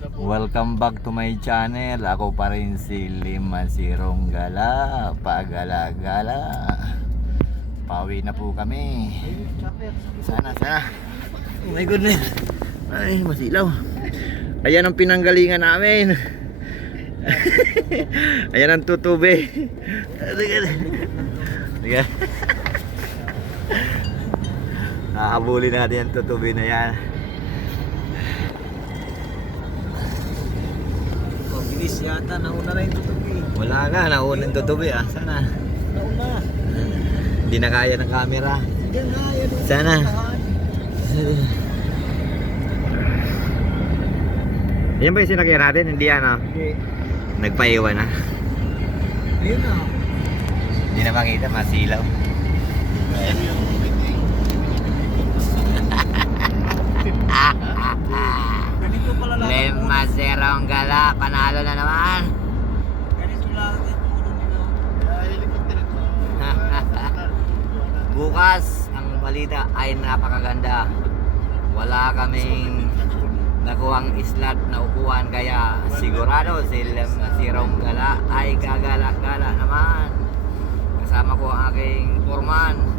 Welcome back to my channel. Ako pa rin si Limasirong Gala. Pagala-gala. Pauwi na po kami. Sana. Oh my goodness. Ay, masilaw. Ayan ang pinanggalingan namin. Ayan ang tutube. Sige. Nakabuli natin ang tutube na yan. Bilis yata, nauna na yung tutubi. Wala nga, nauna yung tutubi ah. Sana. Nauna. Hindi na kaya ng camera. Yan na, yan. Sana. Yan ba yung sinakyan natin? Hindi yan ah. Hindi. Nagpaiwan na. Ayun na. Hindi na makita, masilaw. Ganito pala lang. Limasirong Gala, panalo na naman. Ganito lang yung puno nila. Bukas, ang balita ay napakaganda. Wala kaming nakuhang slot na upuan, kaya sigurado si Limasirong Gala ay gagala-gala naman. Kasama ko ang aking foreman.